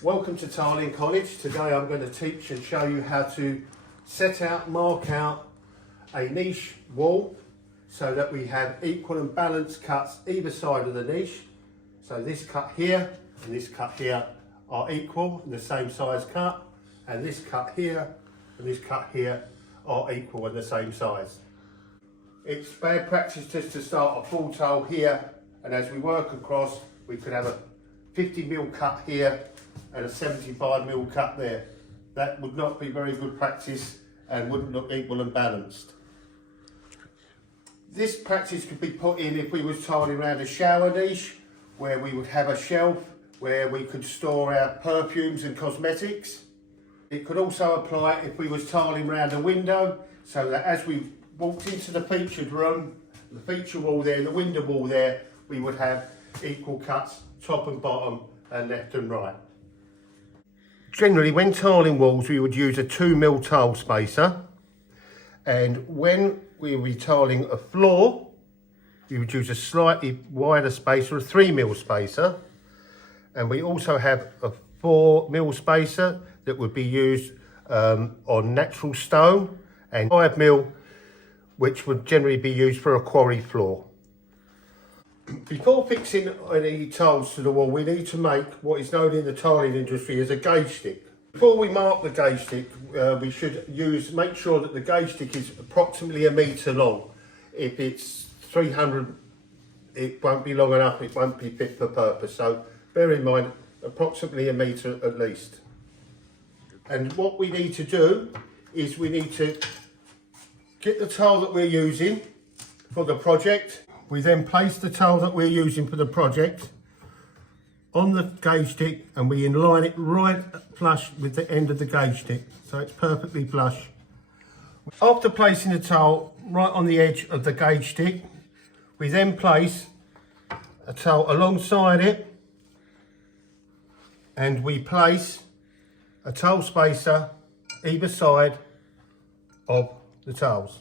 Welcome to Tiling College. Today I'm going to teach and show you how to set out, mark out a niche wall so that we have equal and balanced cuts either side of the niche. So this cut here and this cut here are equal and the same size cut, and this cut here and this cut here are equal and the same size. It's bad practice just to start a full tile here, and as we work across we could have a 50mm cut here and a 75mm cut there. That would not be very good practice and wouldn't look equal and balanced. This practice could be put in if we was tiling around a shower niche where we would have a shelf where we could store our perfumes and cosmetics. It could also apply if we was tiling around a window, so that as we walked into the featured room, the feature wall there, the window wall there, we would have equal cuts top and bottom and left and right. Generally, when tiling walls, we would use a 2mm tile spacer, and when we were tiling a floor, we would use a slightly wider spacer, a 3mm spacer, and we also have a 4mm spacer that would be used on natural stone, and 5mm, which would generally be used for a quarry floor. Before fixing any tiles to the wall, we need to make what is known in the tiling industry as a gauge stick. Before we mark the gauge stick, we should make sure that the gauge stick is approximately 1 metre long. If it's 300, it won't be long enough, it won't be fit for purpose. So bear in mind, approximately 1 metre at least. And what we need to do is we need to get the tile that we're using for the project. We then place the tile that we're using for the project on the gauge stick, and we align it right flush with the end of the gauge stick, so it's perfectly flush. After placing the tile right on the edge of the gauge stick, we then place a tile alongside it, and we place a tile spacer either side of the tiles,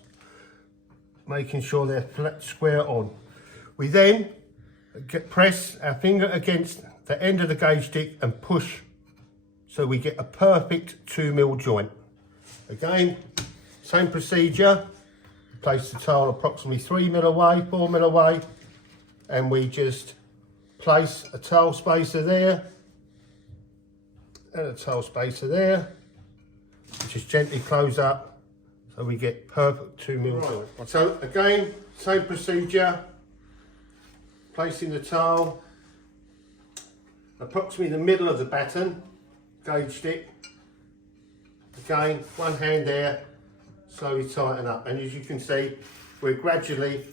making sure they're flat square on. We then press our finger against the end of the gauge stick and push so we get a perfect 2mm joint. Again, same procedure, place the tile approximately 3mm away, 4mm away, and we just place a tile spacer there and a tile spacer there, just gently close up so we get perfect 2mm joint. So again, same procedure, placing the tile approximately the middle of the batten, gauge stick. Again, one hand there, slowly tighten up, and as you can see, we're gradually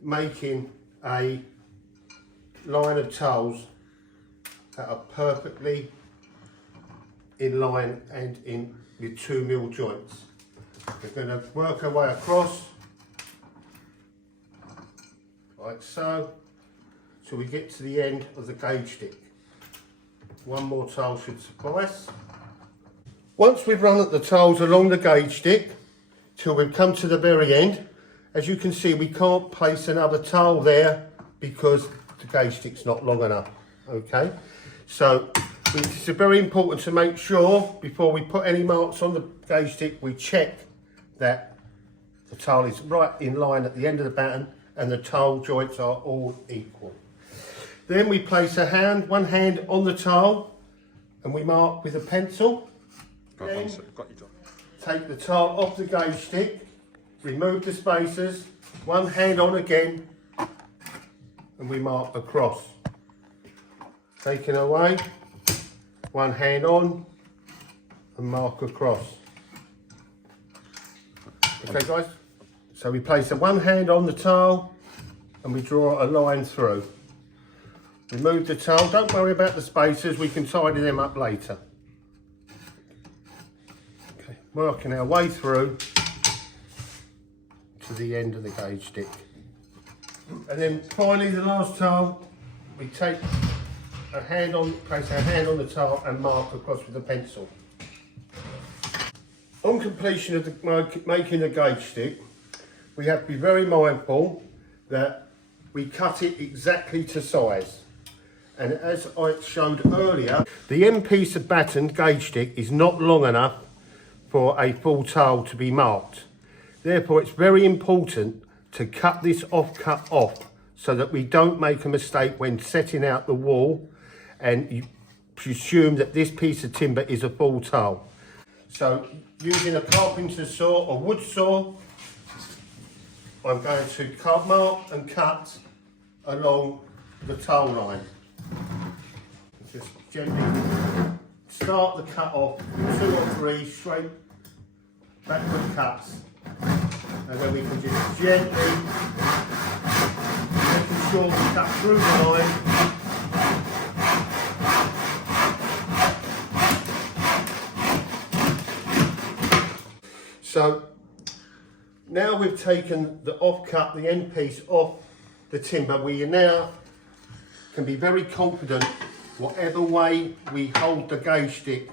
making a line of tiles that are perfectly in line and in with 2mm joints. We're going to work our way across like so, till we get to the end of the gauge stick. One more tile should suffice. Once we've run the tiles along the gauge stick till we've come to the very end, as you can see, we can't place another tile there because the gauge stick's not long enough. Okay, so it's very important to make sure before we put any marks on the gauge stick, we check that the tile is right in line at the end of the batten and the tile joints are all equal. Then we place one hand on the tile, and we mark with a pencil. Then take the tile off the gauge stick, remove the spacers, one hand on again, and we mark across. Taking away, one hand on, and mark across. Okay guys, so we place one hand on the tile, and we draw a line through. Remove the tile, don't worry about the spacers, we can tidy them up later. Okay, working our way through to the end of the gauge stick. And then finally the last tile, we take a hand on, place our hand on the tile and mark across with a pencil. On completion of making the gauge stick, we have to be very mindful that we cut it exactly to size. And as I showed earlier, the end piece of batten gauge stick is not long enough for a full tile to be marked. Therefore, it's very important to cut this offcut off so that we don't make a mistake when setting out the wall and you presume that this piece of timber is a full tile. So using a carpenter's saw or wood saw, I'm going to mark and cut along the tile line. Just gently start the cut off, 2 or 3 straight backward cuts, and then we can just gently making sure we cut through the line. So now we've taken the offcut, the end piece off the timber, we now can be very confident whatever way we hold the gauge stick,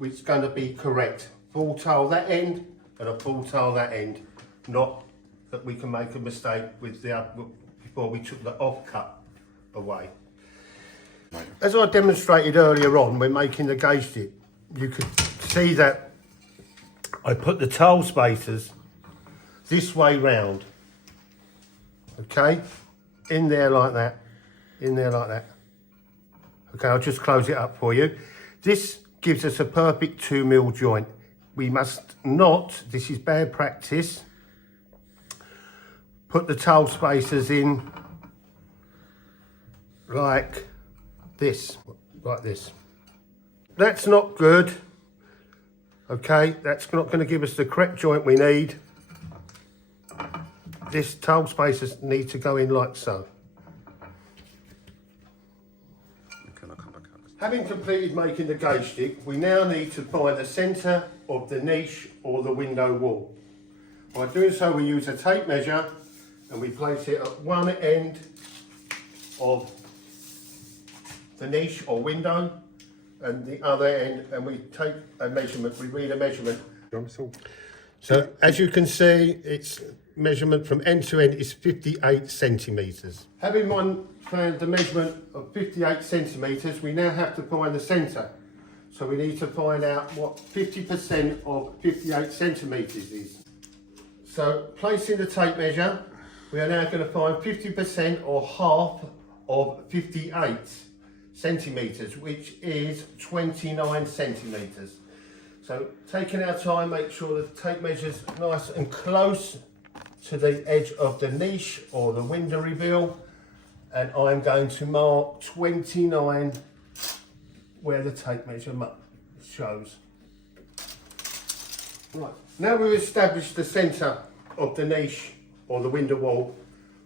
it's going to be correct. Full tile that end and a full tile that end. Not that we can make a mistake with the before we took the offcut away. As I demonstrated earlier on when making the gauge stick, you could see that I put the tile spacers this way round, okay, in there like that, in there like that. Okay, I'll just close it up for you. This gives us a perfect 2mm joint. We must not, this is bad practice, put the tile spacers in like this, like this. That's not good. Okay, that's not going to give us the correct joint we need. This tile spacers need to go in like so. Having completed making the gauge stick, we now need to find the centre of the niche or the window wall. By doing so, we use a tape measure and we place it at one end of the niche or window and the other end, and we take a measurement, we read a measurement. So as you can see, its measurement from end to end is 58 centimetres. Having found the measurement of 58 centimetres, we now have to find the centre. So we need to find out what 50% of 58 centimetres is. So placing the tape measure, we are now going to find 50% or half of 58 centimetres, which is 29 centimetres. So taking our time, make sure the tape measure's nice and close to the edge of the niche or the window reveal, and I'm going to mark 29 where the tape measure shows. Right, now we've established the centre of the niche or the window wall,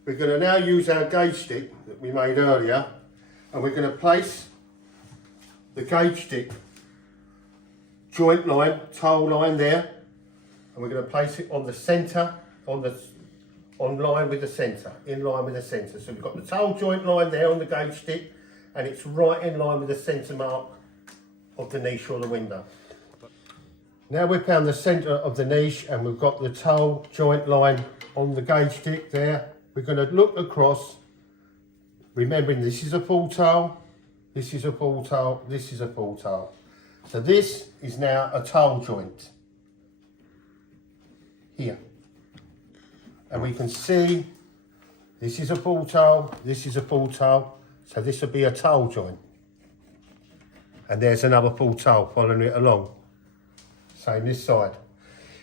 we're going to now use our gauge stick that we made earlier, and we're going to place the gauge stick joint line, tile line there, and we're going to place it on the centre, on line with the centre, in line with the centre. So we've got the tile joint line there on the gauge stick, and it's right in line with the centre mark of the niche or the window. Now we've found the centre of the niche and we've got the tile joint line on the gauge stick there. We're going to look across, remembering this is a full tile, this is a full tile, this is a full tile. So this is now a tile joint here. And we can see this is a full tile, this is a full tile, so this would be a tile joint. And there's another full tile following it along. Same this side.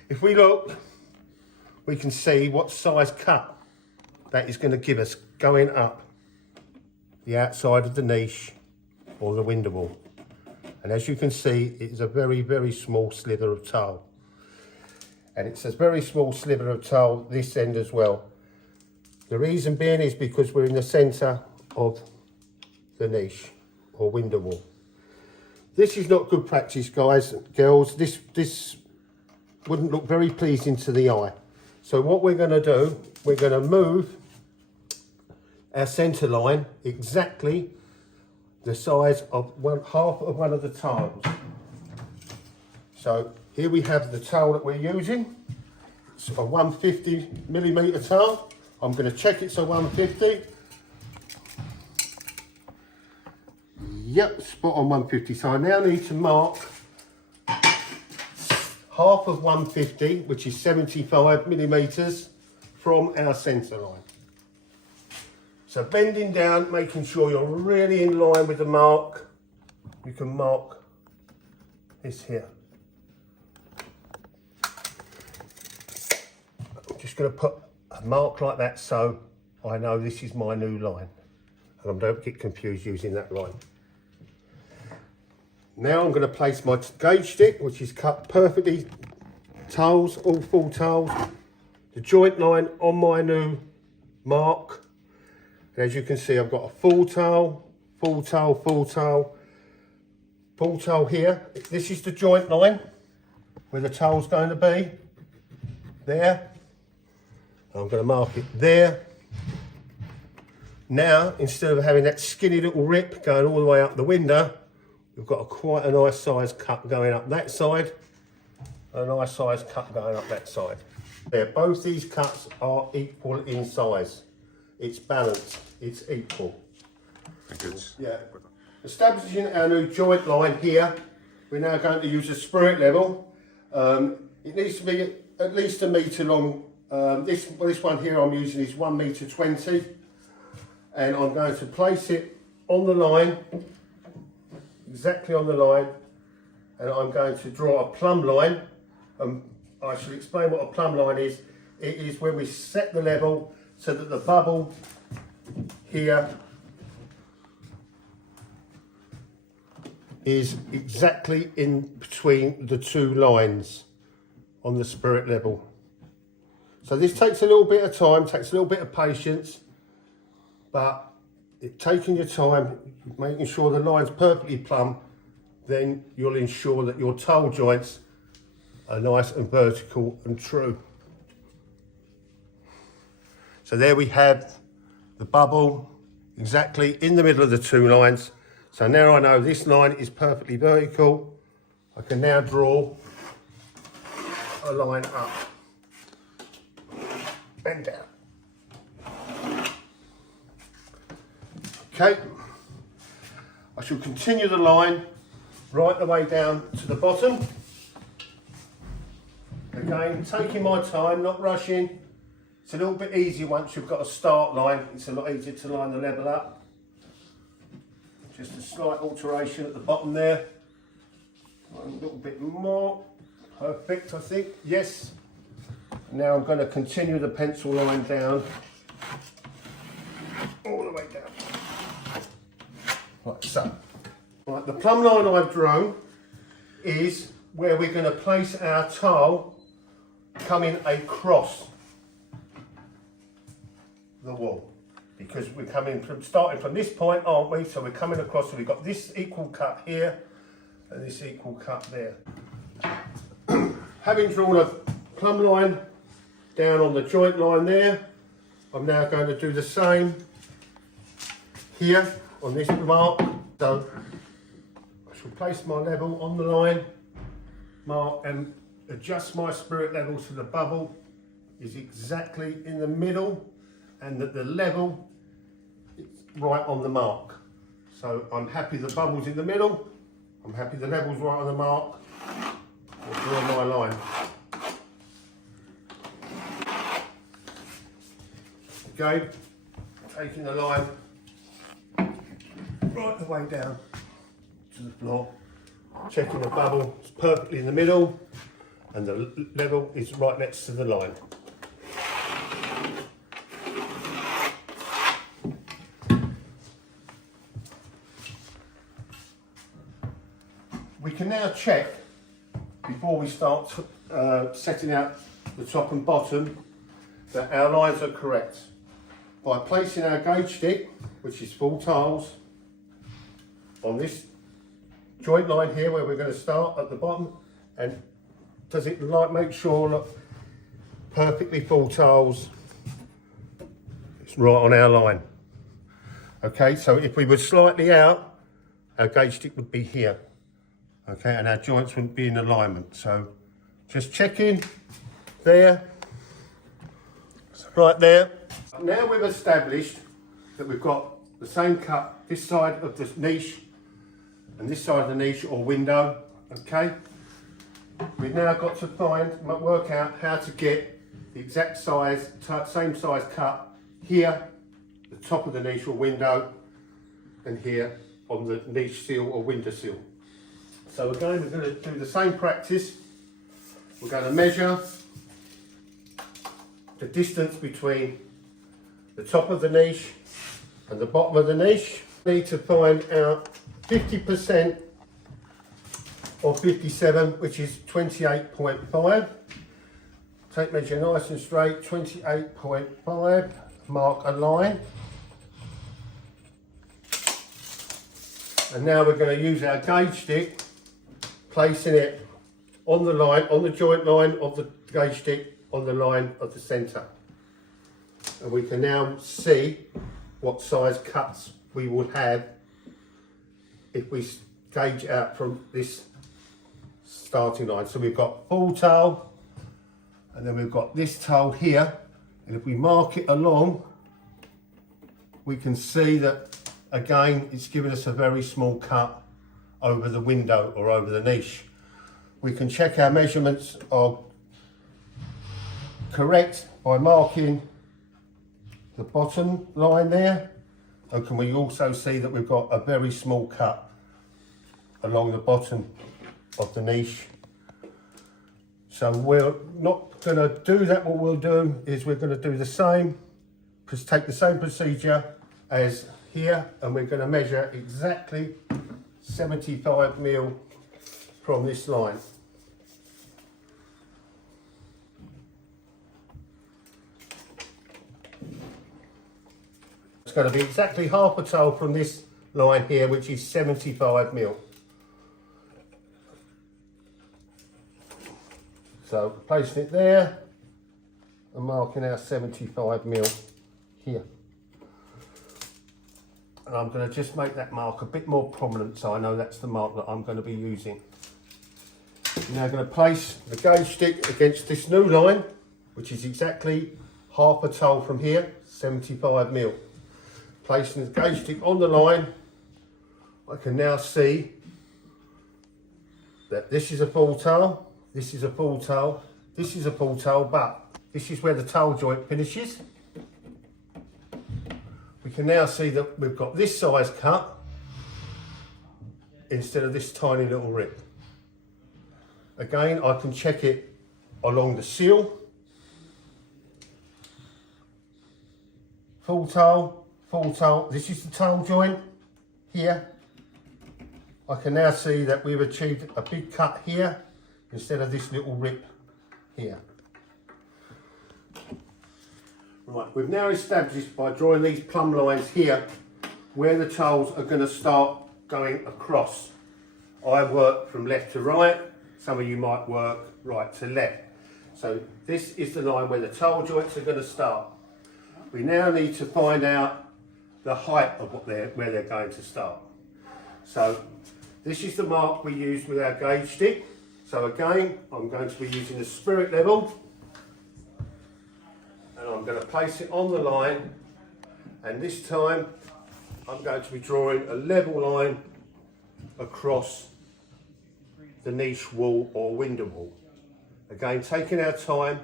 If we look, we can see what size cut that is going to give us going up the outside of the niche or the window wall. And as you can see, it is a very, very small sliver of tile. And it's a very small sliver of tile this end as well. The reason being is because we're in the centre of the niche or window wall. This is not good practice, guys and girls. This wouldn't look very pleasing to the eye. So what we're going to do, we're going to move our centre line exactly the size of half of one of the tiles. So here we have the tile that we're using. It's a 150mm tile. I'm going to check it's a 150. Yep, spot on 150. So I now need to mark half of 150, which is 75 millimeters from our centre line. So bending down, making sure you're really in line with the mark, you can mark this here. I'm just going to put a mark like that so I know this is my new line. And I don't get confused using that line. Now I'm going to place my gauge stick, which is cut perfectly, tails, all full tails, the joint line on my new mark. And as you can see, I've got a full tail, full tail, full tail, full tail here. This is the joint line where the tail's going to be, there. I'm going to mark it there. Now, instead of having that skinny little rip going all the way up the window, we've got quite a nice size cut going up that side, and a nice size cut going up that side. There, both these cuts are equal in size. It's balanced, it's equal. Yeah. Establishing our new joint line here, we're now going to use a spirit level. It needs to be at least 1 metre long. This one here I'm using is 1.20 meters, and I'm going to place it on the line, exactly on the line, and I'm going to draw a plumb line. I should explain what a plumb line is. It is when we set the level so that the bubble here is exactly in between the two lines on the spirit level. So this takes a little bit of time, takes a little bit of patience, but taking your time, making sure the line's perfectly plumb, then you'll ensure that your toe joints are nice and vertical and true. So there we have the bubble exactly in the middle of the two lines. So now I know this line is perfectly vertical. I can now draw a line up and down. Okay, I shall continue the line right the way down to the bottom. Again, taking my time, not rushing. It's a little bit easier once you've got a start line. It's a lot easier to line the level up. Just a slight alteration at the bottom there. A little bit more. Perfect, I think. Yes. Now I'm going to continue the pencil line down. All the way down. Like so. Right, the plumb line I've drawn is where we're going to place our tile coming across the wall, because we're starting from this point, aren't we? So we're coming across, so we've got this equal cut here and this equal cut there. Having drawn a plumb line down on the joint line there, I'm now going to do the same here on this mark. So I shall place my level on the line, mark, and adjust my spirit level so the bubble is exactly in the middle and that the level is right on the mark. So I'm happy the bubble's in the middle, I'm happy the level's right on the mark. I'll draw my line. Okay, taking the line right the way down to the floor, checking the bubble is perfectly in the middle and the level is right next to the line. We can now check, before we start setting out the top and bottom, that our lines are correct by placing our gauge stick, which is full tiles, on this joint line here where we're going to start at the bottom, and does it make sure, look, perfectly full tiles, it's right on our line. Okay, so if we were slightly out, our gauge stick would be here. Okay, and our joints wouldn't be in alignment. So just checking there, right there. Now we've established that we've got the same cut this side of this niche and this side of the niche or window. Okay, we've now got to work out how to get the exact size, same size cut here, the top of the niche or window, and here on the niche sill or window sill. So again, we're going to do the same practice. We're going to measure the distance between the top of the niche and the bottom of the niche. We need to find out 50% of 57, which is 28.5. Take measure nice and straight, 28.5, mark a line. And now we're going to use our gauge stick, placing it on the line, on the joint line of the gauge stick, on the line of the centre. And we can now see what size cuts we will have if we gauge out from this starting line. So we've got full toe, and then we've got this toe here, and if we mark it along, we can see that again it's giving us a very small cut over the window or over the niche. We can check our measurements are correct by marking the bottom line there, and can we also see that we've got a very small cut along the bottom of the niche. So we're not going to do that. What we'll do is we're going to do the same, just take the same procedure as here, and we're going to measure exactly 75mm from this line. It's going to be exactly half a toe from this line here, which is 75mm. So placing it there and marking our 75mm here. And I'm going to just make that mark a bit more prominent so I know that's the mark that I'm going to be using. I'm now going to place the gauge stick against this new line, which is exactly half a toe from here, 75mm. Placing the gauge stick on the line, I can now see that this is a full toe, this is a full toe, this is a full toe, but this is where the toe joint finishes. We can now see that we've got this size cut instead of this tiny little rip. Again, I can check it along the sill. Full toe, this is the toe joint here. I can now see that we've achieved a big cut here instead of this little rip here. Right, we've now established by drawing these plumb lines here where the toes are going to start going across. I work from left to right, some of you might work right to left. So this is the line where the toe joints are going to start. We now need to find out the height of where they're going to start. So this is the mark we used with our gauge stick. So again, I'm going to be using the spirit level, and I'm going to place it on the line, and this time I'm going to be drawing a level line across the niche wall or window wall. Again, taking our time,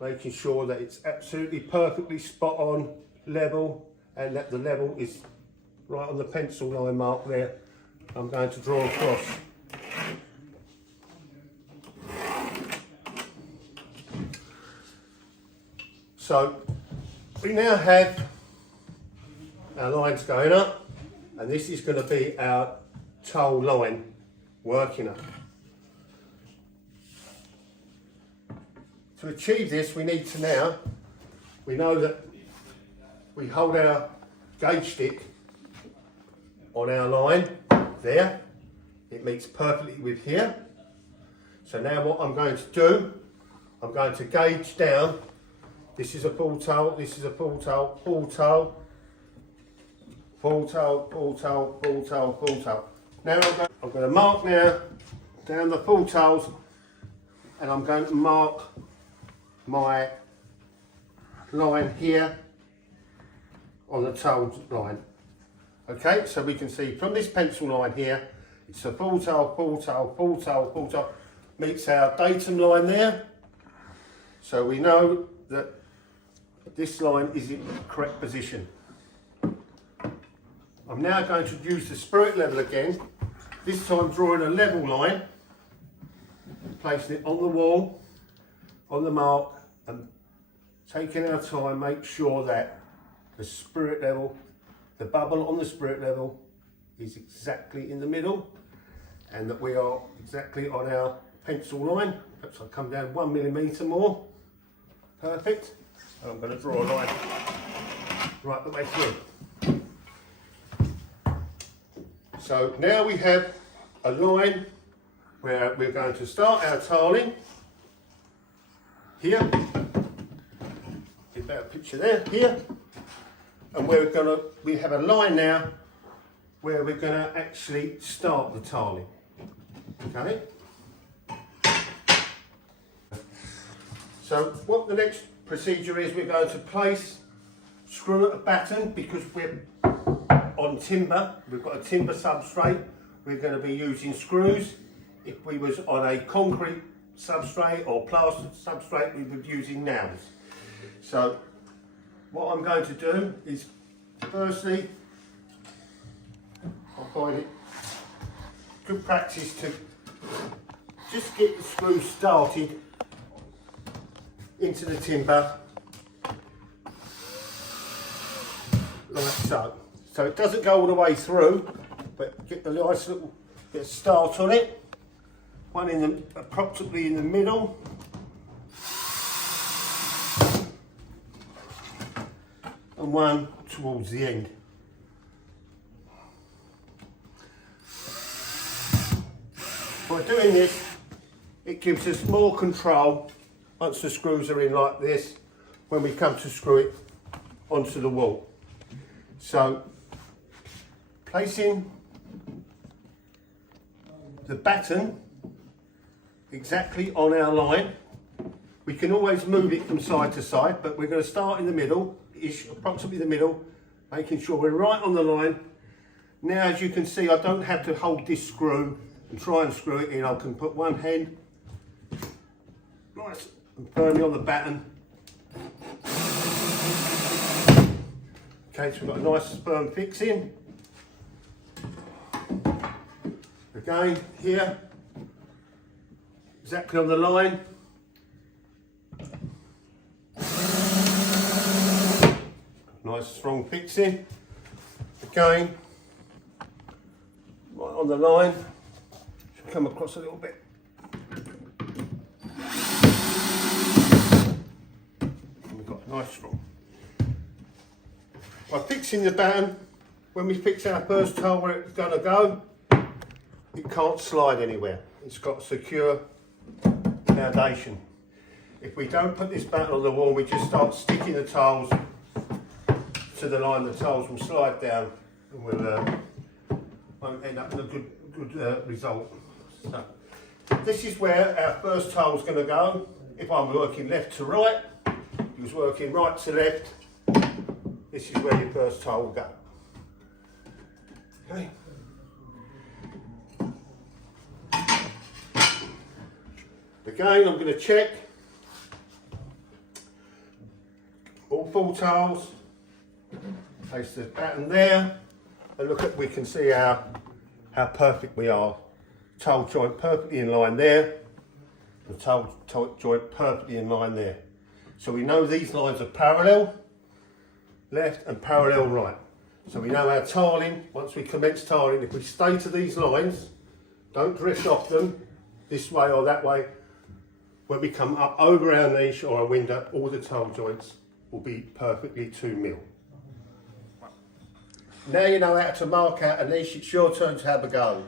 making sure that it's absolutely perfectly spot on level, and that the level is right on the pencil line mark there. I'm going to draw across. So we now have our lines going up, and this is going to be our toe line working up. To achieve this, we need to we know that we hold our gauge stick on our line there. It meets perfectly with here. So now what I'm going to do, I'm going to gauge down. This is a full toe, this is a full toe, full toe, full toe, full toe, full toe, full toe. Now I'm going to mark now down the full toes, and I'm going to mark my line here on the toe line. Okay, so we can see from this pencil line here, it's a full tail, full tail, full tail, full tail, meets our datum line there. So we know that this line is in the correct position. I'm now going to use the spirit level again, this time drawing a level line, placing it on the wall, on the mark, and taking our time, make sure that the spirit level, the bubble on the spirit level is exactly in the middle and that we are exactly on our pencil line. Perhaps I'll come down 1 millimetre more. Perfect. And I'm going to draw a line right the way through. So now we have a line where we're going to start our tiling here. Get that picture there, here. And we have a line now where we're going to actually start the tiling. Okay? So what the next procedure is, we're going to place screw at a batten because we're on timber, we've got a timber substrate, we're going to be using screws. If we was on a concrete substrate or plaster substrate, we would be using nails. So what I'm going to do is, firstly, I find it good practice to just get the screws started into the timber, like so. So it doesn't go all the way through, but get the nice little bit of start on it. One in the, approximately in the middle. And one towards the end. By doing this, it gives us more control once the screws are in like this, when we come to screw it onto the wall. So, placing the batten exactly on our line. We can always move it from side to side, but we're going to start in the middle, approximately the middle, making sure we're right on the line. Now, as you can see, I don't have to hold this screw and try and screw it in. I can put one hand nice and firmly on the batten. Okay, so we've got a nice firm fixing. Again, here, exactly on the line. Nice strong fixing. Again, right on the line. Should come across a little bit. And we've got a nice strong. By fixing the batten, when we fix our first hole where it's going to go, it can't slide anywhere. It's got a secure foundation. If we don't put this batten on the wall, we just start sticking the tiles to the line, the tiles will slide down and we'll won't end up in a good result. So, this is where our first tile is going to go. If I'm working left to right, you was working right to left, this is where your first tile will go. Okay. Again, I'm going to check all 4 tiles, place the batten there, and look at, we can see how perfect we are. Tile joint perfectly in line there, the tile joint perfectly in line there. So we know these lines are parallel left and parallel right. So we know our tiling, once we commence tiling, if we stay to these lines, don't drift off them this way or that way, when we come up over our niche or our window, all the tile joints will be perfectly 2 mil. Now you know how to mark out a niche, it's your turn to have a go.